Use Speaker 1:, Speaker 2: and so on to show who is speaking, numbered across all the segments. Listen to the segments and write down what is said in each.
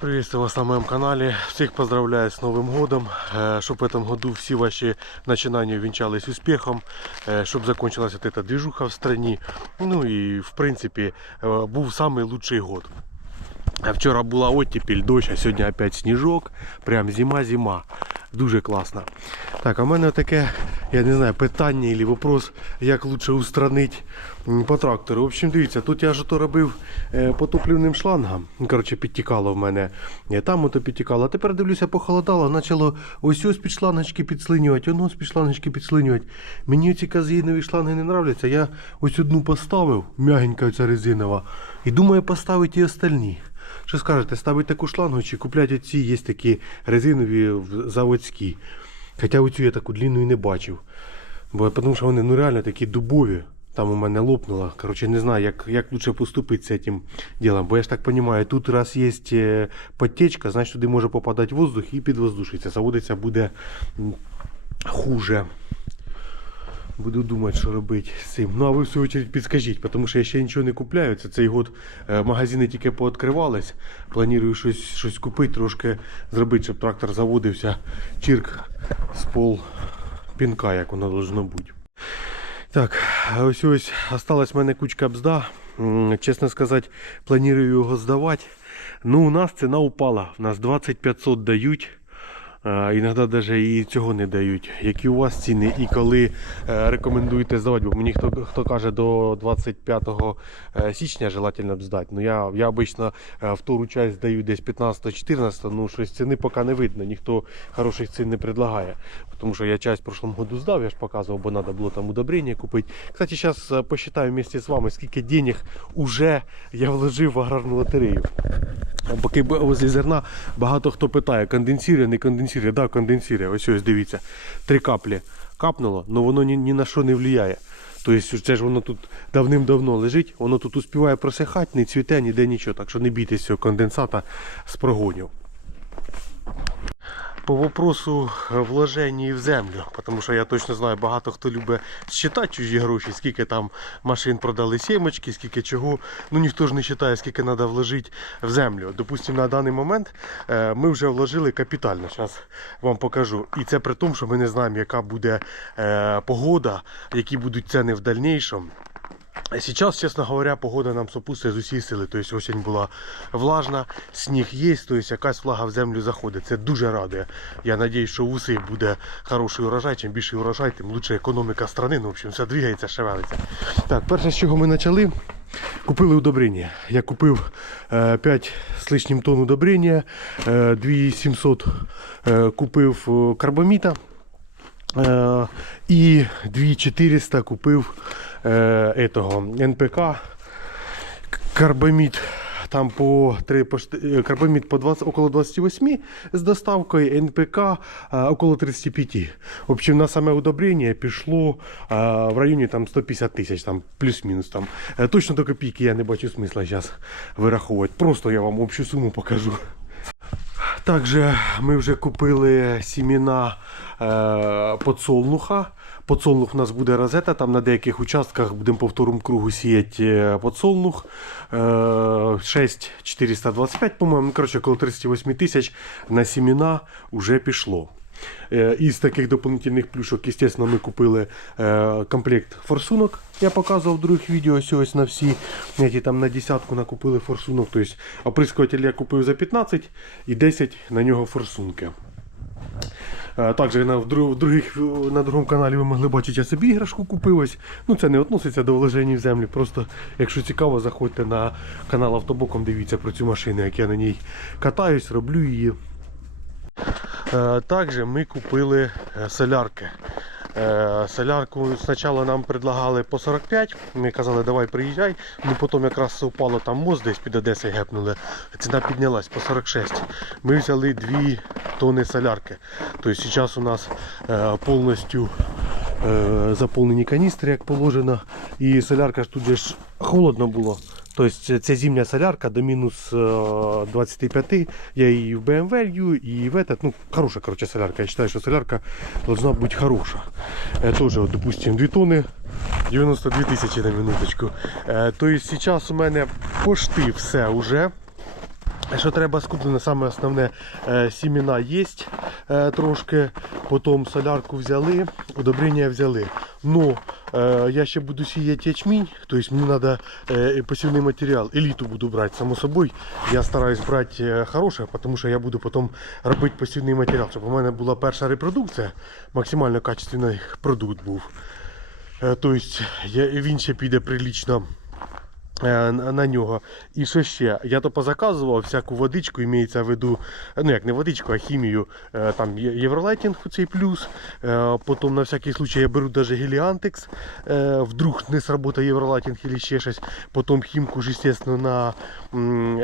Speaker 1: Приветствую вас на моем канале. Всех поздравляю с Новым годом. Э, Чтобы в этом году все ваши начинания увенчались успехом. э, Чтобы закончилась вот эта движуха в стране. Ну и в принципе э, был самый лучший год. Вчора була оттепель, дощ, а сьогодні опять сніжок. Прям зима-зима. Дуже класно. Так, а в мене таке, я не знаю, питання або вопрос, як лучше устранити по трактору. В общем, дивіться, тут я ж то робив е, по шлангам. Коротше, підтікало в мене. Е, Там ото підтікало. А тепер дивлюся, похолодало, почало ось ось під шлангочки підслинювати, з під шлангочки підслинювати. Мені ці казеїнові шланги не нравляться. Я ось одну поставив, м'ягенька ця резинова, і думаю поставити і остальні. Що скажете, ставити таку шлангу чи купляти оці є такі резинові заводські. Хоча оцю я таку длинну і не бачив. Бо тому що вони ну реально такі дубові. Там у мене лопнуло. Коротше, не знаю, як, як лучше поступити з цим ділом. Бо я ж так розумію, тут раз є е, підтечка, значить туди може попадати воздух і підвоздушиться. Заводиться буде хуже. Буду думати, що робити з цим. Ну а ви в свою чергу підскажіть, тому що я ще нічого не купляю. Це цей год е, магазини тільки пооткривались. Планую щось, щось купити, трошки зробити, щоб трактор заводився. Чирк з пол пінка, як воно должно бути. Так, ось ось осталась в мене кучка бзда. Чесно сказати, планую його здавати. Ну, у нас ціна упала. У нас 2500 дають. Іноді навіть і цього не дають. Які у вас ціни і коли е, рекомендуєте здавати? Бо мені хто, хто каже до 25 е, січня желательно б здати. Ну я, я обично е, втору часть здаю десь 15-14, ну щось ціни поки не видно. Ніхто хороших цін не предлагає. Тому що я часть в прошлом году здав, я ж показував, бо треба було там удобрення купити. Кстати, зараз посчитаю вместе з вами, скільки денег уже я вложив в аграрну лотерею. Поки возле зерна багато хто питає, конденсірує, не конденсірує. Да, конденсірує. Ось ось дивіться. Три каплі капнуло, але воно ні, ні на що не впливає. Тобто це ж воно тут давним-давно лежить, воно тут успіває просихати, не цвіте, ніде нічого. Так що не бійтесь цього конденсата з прогонів. По вопросу е, вложення в землю, тому що я точно знаю, багато хто любить считати чужі гроші, скільки там машин продали сімочки, скільки чого. Ну ніхто ж не вважає, скільки треба вложити в землю. Допустимо, на даний момент е, ми вже вложили капітально. Зараз вам покажу. І це при тому, що ми не знаємо, яка буде е, погода, які будуть ціни в дальнейшем. Сейчас, честно говоря, погода нам сопутствує з усієї сили. Тобто осінь була влажна, сніг є, тобто якась влага в землю заходить. Це дуже радує. Я сподіваюся, що в усіх буде хороший урожай. Чим більший урожай, тим лучше економіка країни. Ну, в общем, все двигається, шевелиться. Так, перше, з чого ми почали, купили удобрення. Я купив е, 5 з лишнім тонн удобрення, е, 2700 е, купив е, карбаміта. Е, і 2400 купив е, этого, НПК карбамід. Там по 3 по, е, карбамід по 20, около 28 з доставкою, НПК е, около 35. В общем, на саме удобрення пішло е, в районі там 150 тисяч, там плюс-мінус. Там. Точно до копійки я не бачу смисла зараз вираховувати. Просто я вам общу суму покажу. Также ми вже купили сімена е, подсолнуха. Подсолнух у нас буде розета, там на деяких участках будемо по второму кругу сіяти е, подсолнух. Е, 6425, по-моєму, ну, коротше, около 38 тисяч на сімена вже пішло. Е, Із таких дополнительних плюшок, звісно, ми купили е, комплект форсунок. Я показував в других відео ось на всі. Які там на десятку накупили форсунок. Тобто оприскуватель я купив за 15 і 10 на нього форсунки. Е, Також на, в друг- в других, на другому каналі ви могли бачити, я собі іграшку купив. Ну, це не відноситься до вложень в землю. Просто, якщо цікаво, заходьте на канал Автобоком, дивіться про цю машину, як я на ній катаюсь, роблю її. Е, Також ми купили е, солярки. Е, Солярку спочатку нам предлагали по 45, ми казали, давай приїжджай. Ну потім якраз совпало там мост десь під Одесою гепнули. Ціна піднялась по 46. Ми взяли 2 тонни солярки. Тобто зараз у нас повністю заповнені каністри, як положено. І солярка ж тут же ж холодно було. Тобто це- це зимня солярка до мінус е, 25. Я її в BMW лью, і в этот, ну, хороша короче, солярка. Я вважаю, що солярка должна бути хороша. Е, Тоже, от, допустим, 2 тонни 92 тисячі на минуточку. Е, Тобто зараз у мене пошти все вже. Що треба скуплено, саме основне е, сімена є е, трошки, потім солярку взяли, удобрення взяли. Ну, э, я ще буду сіяти ячмінь, есть мені треба э, посівний матеріал, еліту буду брати, само собой. Я стараюсь брати э, хороше, тому що я буду потім робити посівний матеріал, щоб у мене була перша репродукція, максимально качественний продукт був. то есть я- він ще піде прилічно на на нього. І що ще? Я то позаказував всяку водичку, імеється в виду, е, ну як не водичку, а хімію. Е, Там євролайтінг цей плюс. Е, Потім на всякий случай я беру даже геліантекс. Е, Вдруг не сработає євролайтінг або ще щось. Потім хімку ж, естественно, на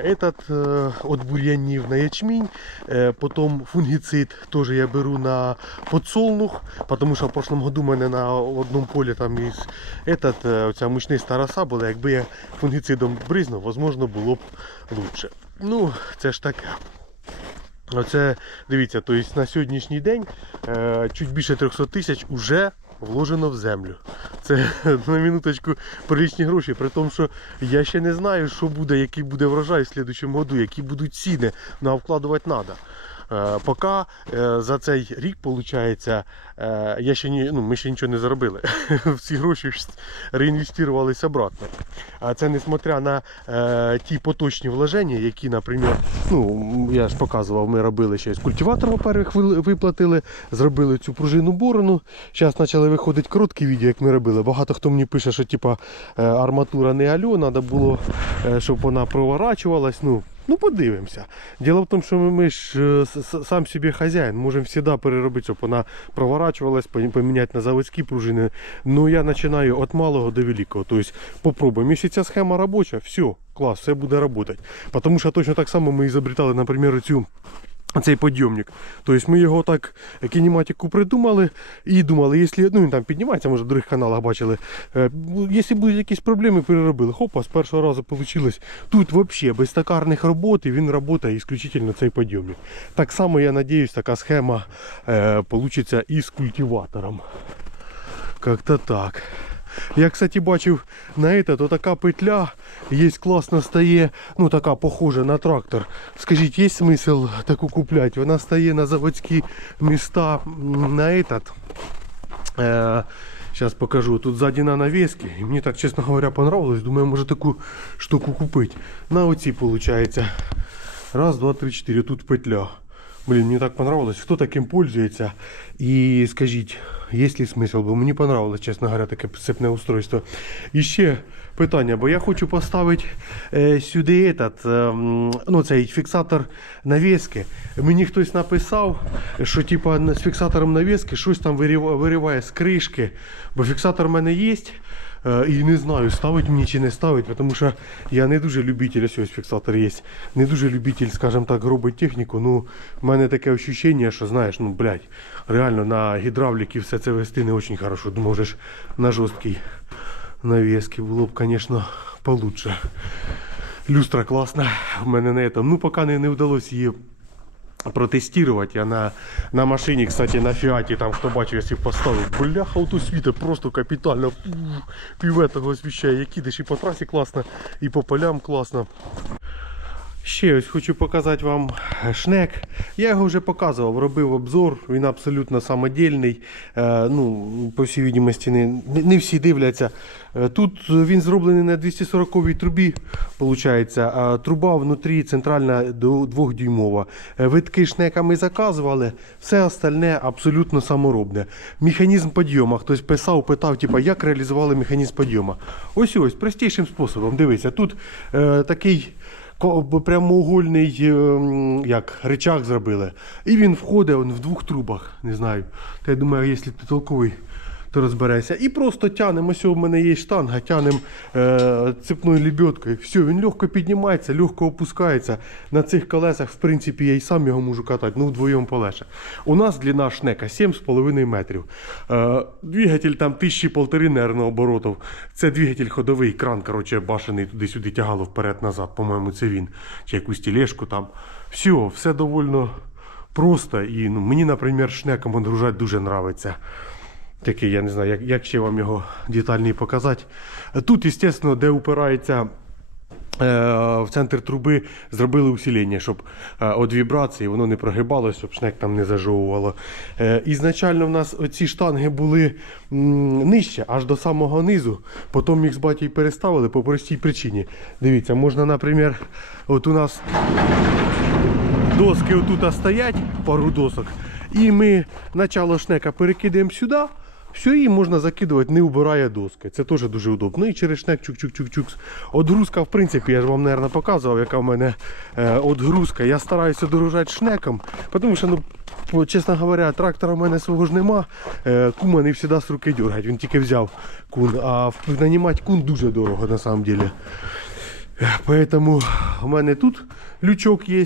Speaker 1: этот, е, от бур'янів на ячмінь. Е, Потім фунгіцид теж я беру на подсолнух, тому що в прошлом году в мене на одному полі там із этот, е, оця мучниста роса була, якби я фунгіцидом бризнув, можливо, було б лучше. Ну, це ж таке. Оце, дивіться, то на сьогоднішній день е, чуть більше 300 тисяч вже вложено в землю. Це на минуточку приличні гроші, при тому, що я ще не знаю, що буде, який буде врожай в слідчому году, які будуть ціни, ну а вкладувати треба. Е, поки е, за цей рік, виходить, е, я ще ні, ну, ми ще нічого не заробили. Всі гроші реінвестувалися обратно. А це несмотря на ті поточні вложення, які, наприклад, ну, я ж показував, ми робили ще з культиватор, во-первых, виплатили, зробили цю пружину борону. Зараз почали виходити короткі відео, як ми робили. Багато хто мені пише, що типа, арматура не альо, треба було, щоб вона проворачувалась. Ну, Ну, подивимося. Діло в тому, що ми, ж е, сам собі хазяїн, можемо завжди переробити, щоб вона проворачувалась, поміняти на заводські пружини. Ну, я починаю від малого до великого. Тобто, попробуємо. Якщо ця схема робоча, все, клас, все буде працювати. Тому що точно так само ми ізобретали, наприклад, цю цей підйомник. Тобто ми його так кінематику придумали і думали, якщо ну він там піднімається, може в других каналах бачили. е, Якщо будуть якісь проблеми, переробили. Хопа, з першого разу вийшло. Тут взагалі без токарних робот він працює ісключительно цей підйомник. Так само, я сподіваюся, така схема е, вийде і з культиватором. Как-то так. Я, кстати, бачив на это, то така петля є класно стає, ну така похожа на трактор. Скажіть, є смисл таку купляти? Вона стає на заводські міста м, на этот. Е, Сейчас покажу. Тут сзади на навеске. И мне так, честно говоря, понравилось. Думаю, может такую штуку купить. На оці, получается. Раз, два, три, четыре. Тут петля. Блин, мне так понравилось. Хто таким пользується? І скажіть, є ли смисл? Бо мені понравилось, чесно говоря, таке сипне устройство. І ще питання, бо я хочу поставити е, сюди этот, ем, ну, цей фіксатор навіски. Мені хтось написав, що типа з фіксатором навіски щось там вирива- вириває з кришки, бо фіксатор в мене є. Е, І не знаю, ставить мені чи не ставить, тому що я не дуже любитель, ось ось фіксатор є, не дуже любитель, скажімо так, робить техніку. Ну, в мене таке ощущення, що знаєш, ну блядь, реально на гідравліки все це вести не дуже хорошо. Думав, вже ж на жорсткій навіски було б, звісно, получше. Люстра класна, в мене на этом. Ну, поки не, не вдалося її протестировать. Я на, на машині, кстати, на Фіаті, там хто бачив, если поставил. Бляха, ото світе просто капітально. Піветого освіщає. Я ідеш і по трасі класно, і по полям класно. Ще ось хочу показати вам шнек. Я його вже показував, робив обзор, він абсолютно самодільний. Е, ну, по всій відомості, не, не- всі дивляться. Е, Тут він зроблений на 240-й трубі, а труба внутрі центральна до 2 дюймова. Е, Витки шнека ми заказували, все остальне абсолютно саморобне. Механізм підйому. Хтось писав, питав, типа, як реалізували механізм підйому. Ось ось, простішим способом. Дивіться, тут е, такий прямоугольний ем, як, речах зробили. І він входить він в двох трубах. Не знаю. Та я думаю, якщо ти розберешся. І просто тянемо. Ось у мене є штанга, тянемо е, цепною лебедкою. Все, він легко піднімається, легко опускається. На цих колесах, в принципі, я і сам його можу катати, ну вдвоєм полегше. У нас длина шнека 7,5 метрів. Е, двигатель там тисячі полтори, наверное, оборотів. Це двигатель ходовий, кран, коротше, башений туди-сюди тягало вперед-назад. По-моєму, це він. Чи якусь тележку там. Все, все довольно просто. І ну, мені, наприклад, шнеком одружати дуже подобається. Такий, я не знаю, як, як ще вам його детальніше показати. Тут, звісно, де упирається Е, в центр труби зробили усилення, щоб е, від вібрації воно не прогибалося, щоб шнек там не зажовувало. Е, Ізначально в нас оці штанги були нижче, аж до самого низу. Потім їх з батьком переставили по простій причині. Дивіться, можна, наприклад, от у нас доски отут стоять, пару досок, і ми начало шнека перекидаємо сюди. Все, і можна закидувати, не вбирає доски. Це теж дуже удобно. І через шнек чук-чук-чук-чук. Отгрузка, в принципі, я ж вам, мабуть, показував, яка в мене е, отгрузка. Я стараюся дорожати шнеком, тому що, ну, чесно говоря, трактора в мене свого ж нема. Е, кума не завжди з руки дергать. Він тільки взяв кун. А в- нанімати кун дуже дорого, на самом деле. Поэтому у мене тут лючок є.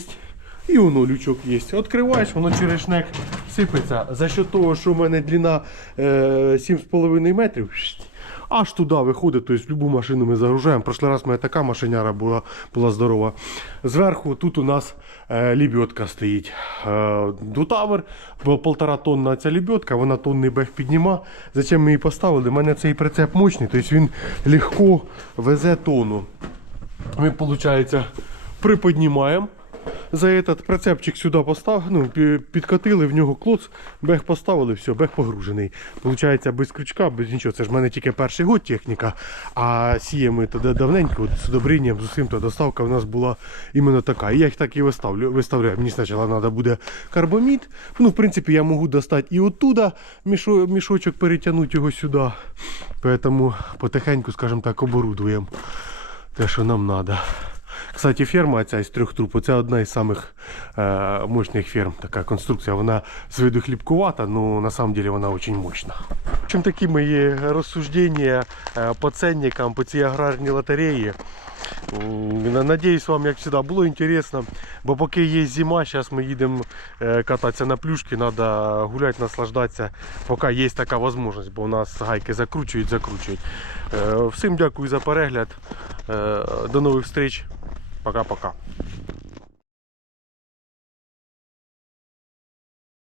Speaker 1: І воно лючок є. Відкриваєш, воно через шнек сипеться. За счет того, що в мене длина е, 7,5 метрів, аж туди виходить. Тобто любу машину ми загружаємо. Прошлий раз в мене така машиняра була, була здорова. Зверху тут у нас е, лебедка стоїть. Е, Дутавер, бо полтора тонна ця лебедка, вона тонний бег підніма. Зачем ми її поставили? У мене цей прицеп мощний, тобто він легко везе тонну. Ми, виходить, приподнімаємо за этот прицепчик сюди постав, ну, пі- підкатили, в нього клоц, бег поставили, все, бег погружений. Получається без крючка, без нічого. Це ж в мене тільки перший год техніка, а ми тоді давненько, от з удобренням, з усім, то доставка в нас була іменно така. І я їх так і виставлю, виставляю. Мені спочатку треба буде карбамід. Ну, в принципі, я можу достати і оттуда мішо, мішочок перетягнути його сюди. Поэтому потихеньку, скажімо так, оборудуємо те, що нам треба. Кстати, ферма ця із трьох труб, це одна із самих е, мощних ферм. Така конструкція. Вона з виду хлібкувата, але на самом деле вона дуже мощна. В общем, такі мої розсуждення е, по ценникам, по цій аграрній лотереї. Надіюсь, вам, як завжди, було інтересно. Бо поки є зима, зараз ми їдемо е, кататися на плюшки, треба гуляти, наслаждатися, поки є така можливість, бо у нас гайки закручують, закручують. Е, Всім дякую за перегляд. До нових встреч. Пока-пока.